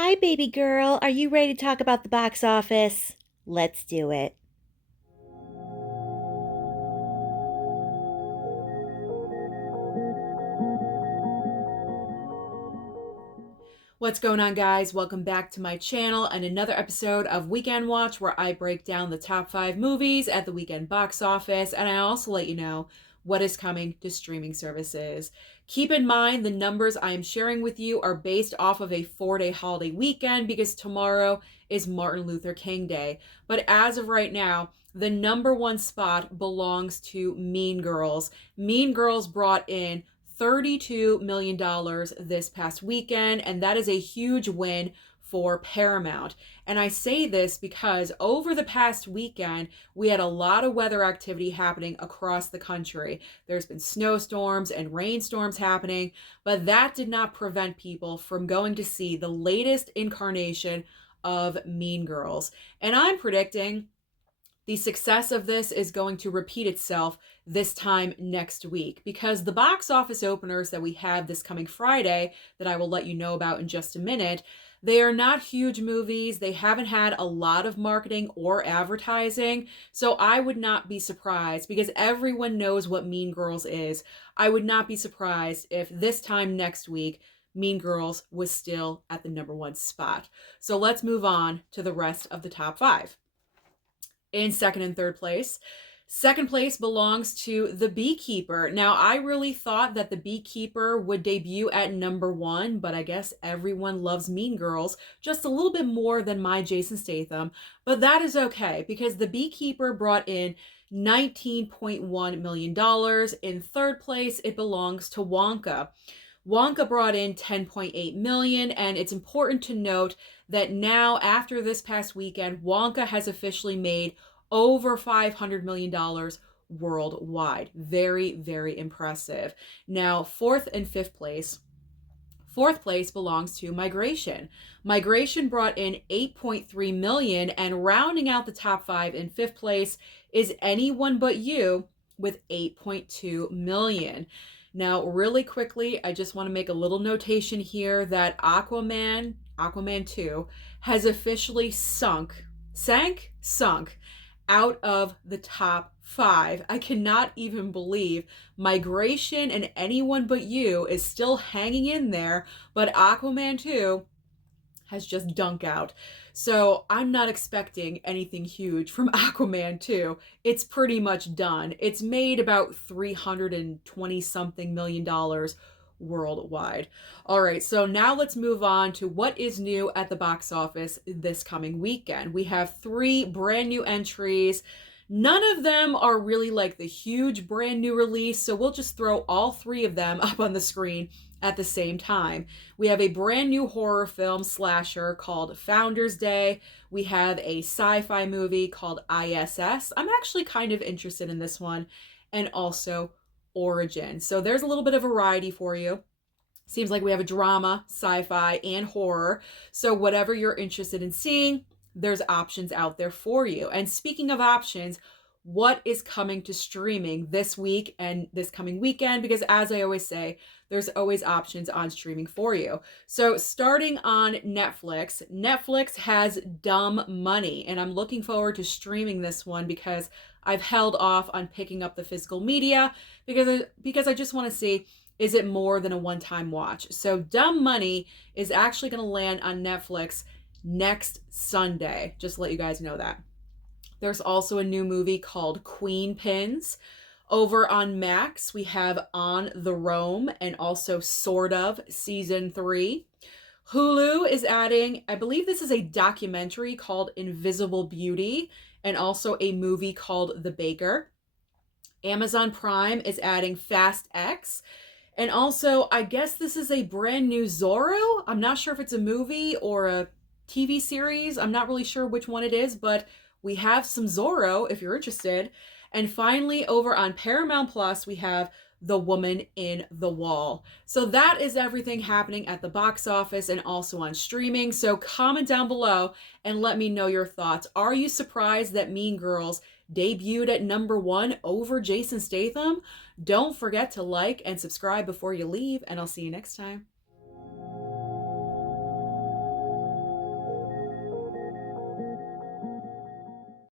Hi, baby girl. Are you ready to talk about the box office? Let's do it. What's going on, guys? Welcome back to my channel and another episode of Weekend Watch, where I break down the top 5 movies at the weekend box office, and I also let you know what is coming to streaming services. Keep in mind, the numbers I am sharing with you are based off of a 4-day holiday weekend because tomorrow is Martin Luther King Day. But as of right now, the number one spot belongs to Mean Girls. Mean Girls brought in $32 million this past weekend, and that is a huge win for Paramount. And I say this because over the past weekend, we had a lot of weather activity happening across the country. There's been snowstorms and rainstorms happening, but that did not prevent people from going to see the latest incarnation of Mean Girls. And I'm predicting the success of this is going to repeat itself this time next week, because the box office openers that we have this coming Friday, that I will let you know about in just a minute, they are not huge movies. They haven't had a lot of marketing or advertising. So I would not be surprised, because everyone knows what Mean Girls is. I would not be surprised if this time next week, Mean Girls was still at the number one spot. So let's move on to the rest of the top 5. In second and third place, second place belongs to The Beekeeper. Now, I really thought that The Beekeeper would debut at number 1, but I guess everyone loves Mean Girls just a little bit more than my Jason Statham. But that is okay, because The Beekeeper brought in $19.1 million. In third place, it belongs to Wonka. Wonka brought in 10.8 million, and it's important to note that now, after this past weekend, Wonka has officially made over $500 million worldwide. Very, very impressive. Now, fourth and fifth place. Fourth place belongs to Migration. Migration brought in 8.3 million, and rounding out the top 5 in fifth place is Anyone But You with 8.2 million. Now, really quickly, I just want to make a little notation here that Aquaman 2, has officially sunk out of the top 5. I cannot even believe Migration and Anyone But You is still hanging in there, but Aquaman 2 has just dunked out. So I'm not expecting anything huge from Aquaman 2. It's pretty much done. It's made about 320 something million dollars worldwide. All right, so now let's move on to what is new at the box office this coming weekend. We have 3 brand new entries. None of them are really like the huge brand new release, so we'll just throw all 3 of them up on the screen at the same time. We have a brand new horror film slasher called Founders Day. We have a sci-fi movie called ISS. I'm actually kind of interested in this one. And also Origin. So there's a little bit of variety for you. Seems like we have a drama, sci-fi, and horror. So whatever you're interested in seeing, there's options out there for you. And speaking of options, what is coming to streaming this week and this coming weekend? Because as I always say, there's always options on streaming for you. So starting on Netflix, Netflix has Dumb Money, and I'm looking forward to streaming this one because I've held off on picking up the physical media because I just want to see, is it more than a one-time watch? So Dumb Money is actually going to land on Netflix next Sunday. Just to let you guys know that. There's also a new movie called Queen Pins. Over on Max, we have On the Roam and also Sort of Season 3. Hulu is adding, I believe this is a documentary called Invisible Beauty, and also a movie called The Baker. Amazon Prime is adding Fast X. And also, I guess this is a brand new Zorro. I'm not sure if it's a movie or a TV series. I'm not really sure which one it is, but we have some Zorro if you're interested. And finally, over on Paramount Plus, we have The Woman in the Wall. So that is everything happening at the box office and also on streaming. So comment down below and let me know your thoughts. Are you surprised that Mean Girls debuted at number 1 over Jason Statham? Don't forget to like and subscribe before you leave, and I'll see you next time.